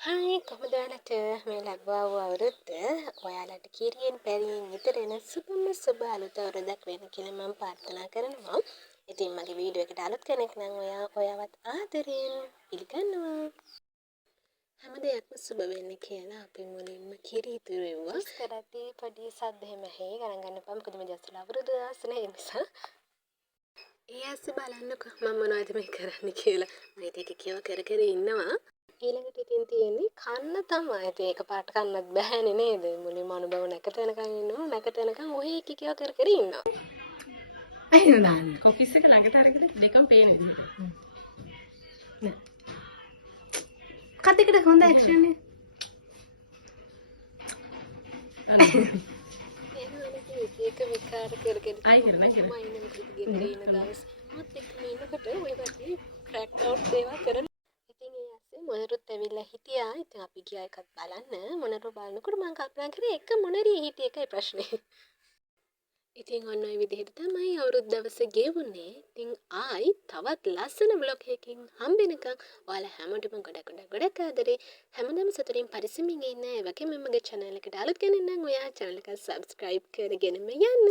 Hi කොහොමද ඔයාලට මේ ලැබුවා වූ අවුරුද්ද ඔයාලට කිරියෙන් පැරියෙන් ඉතර එන සුබම සුබ අලුත් අවුරුද්දක් වෙන්න කියලා මම ප්‍රාර්ථනා කරනවා. ඉතින් මගේ වීඩියෝ එකට අලුත් කෙනෙක් නම් ඔයාවත් ආදරයෙන් පිළිගන්නවා. හැම දෙයක්ම සුබ වෙන්න කියලා අපි මුලින්ම කිරි ඉතුරු වෙව්වා. විශ් කරද්දී පොඩි සද්ද එහෙම ඇහි ගණන් ගන්න එපා. මොකද මේ දවස්වල අවුරුදු දාසන ඒ නිසා. ඒ ඇස්සේ බලන්නකෝ මම මොනවද මේ කරන්නේ කියලා. මම ඒක කියව කර කර ඉන්නවා. ඊළඟට ඉතින් තියෙන්නේ කන්න තමයි. ඉතින් එකපාරට කන්නත් බෑනේ නේද? මුලින්ම අනුභව නැකත වෙනකන් ඉන්නවා. නැකත වෙනකන් ඔය එක එක කර කර ඉන්නවා. අයින දාන්න. ඔෆිස් එක ළඟට අරගෙන දෙකම පේන විදිහට. නෑ. කත් එකට හොඳ ඇක්ෂන් එක. ඒක විකාර කර කර අයි කරන මම ඉන්නේ මොකද ගෙදර ඉන්න දවස් මත් එක්කම ඉන්නකොට ඔය වගේ ක්‍රැක් අවුට් දේවල් කරන. ඉතින් ඒ ඇස්සේ මොනරුත් ඇවිල්ලා හිටියා. ඉතින් අපි ගියා එකක් බලන්න. මොනරු බලනකොට මම කල්පනා කරේ එක මොනරිය හිටිය එකයි ප්‍රශ්නේ. ඉතින් ඔන්න ඔය විදිහට තමයි අවුරුදු දවස ගෙවුනේ. ඉතින් ආයි තවත් ලස්සන බ්ලොග් එකකින් හම්බෙනකම් ඔයාලා හැමෝටම ගොඩක් ආදරේ. හැමදාම සතුටින් පරිස්සමින් ඉන්න. ඒ වගේම මගේ channel එකට අලුත් කෙනෙක් නම් ඔයා channel එක subscribe කරගෙනම යන්න.